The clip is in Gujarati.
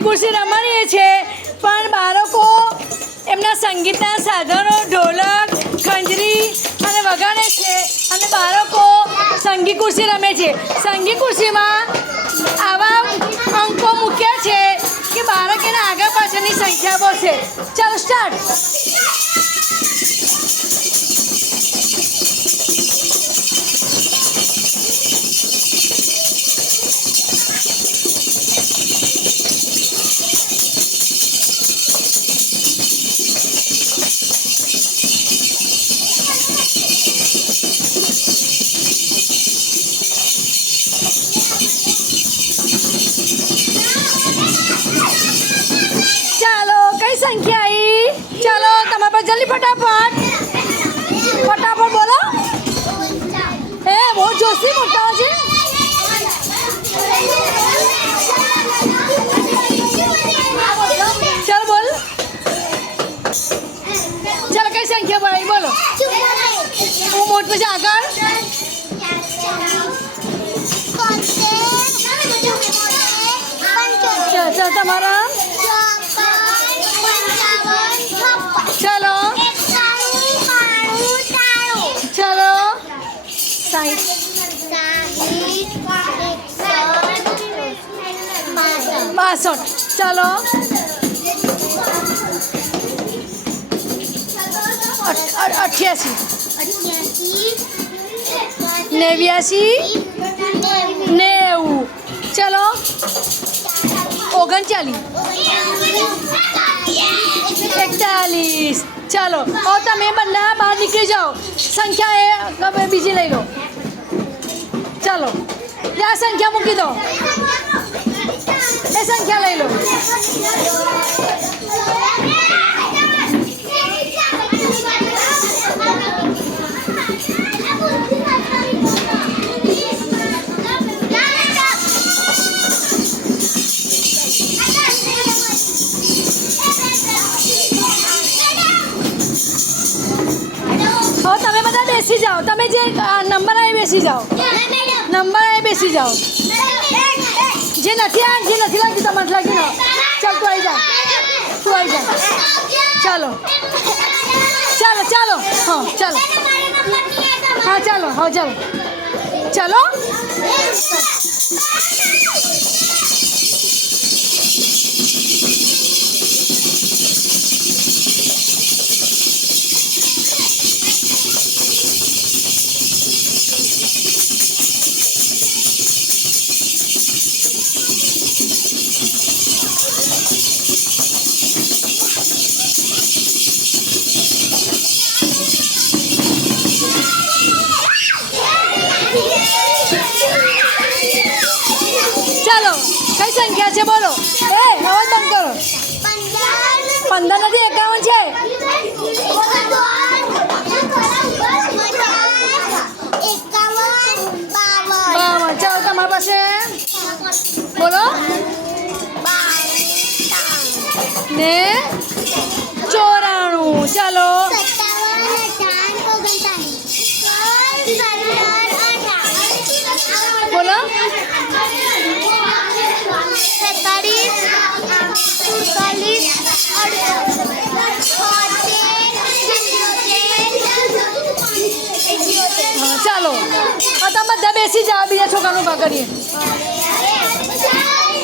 સંગી ખુરશી રમાડીએ છીએ, પણ બાળકો એમના સંગીતના સાધનો ઢોલક, ખંજરી અને વગાડે છે અને બાળકો સંગી ખુરશી રમે છે. સંગી ખુરશીમાં આવા અંકો મૂક્યા છે કે બાળક એના આગળ પાછળની સંખ્યા બોલશે. ચાલો સ્ટાર્ટ. ચાલો કઈ સંખ્યા આવી? ચાલો તમારા પર જલ્દી ફટાફટ બોલો. એ બહુ જોશથી મોટા છે. ચાલો બોલ. ચાલો કઈ સંખ્યા ભાઈ બોલો. હું મોટ પછી આગળ. ચાલો તમારા. ચલો ચલો 62. ચલો 88. 89. 90. ચલો 39. 41. ચાલો હવે તમે બંને બહાર નીકળી જાઓ. સંખ્યા એ બીજી લઈ લો. ચાલો આ સંખ્યા મૂકી દો. એ સંખ્યા લઈ લો. તમે બધા બેસી જાઓ. તમે જે નંબર આવે બેસી જાઓ. નંબર આવે બેસી જાઓ. જે નથી લાગતું તમારે લાગી લો. ચાલ તું આવી જા. ચાલો ચાલો ચાલો. હા ચાલો. હા ચાલો. હા ચાલો. ચાલો ચાલો કઈ સંખ્યા છે બોલો. એ અવાજ બંધ કરો. 15 નથી 51 છે. ચાલો તમારી પાસે બોલો. ને 94. ચાલો બોલો. 47. ચાલો તમે બધા બેસી જાઓ. બીજા છોકરાનું ભાગ કરીએ.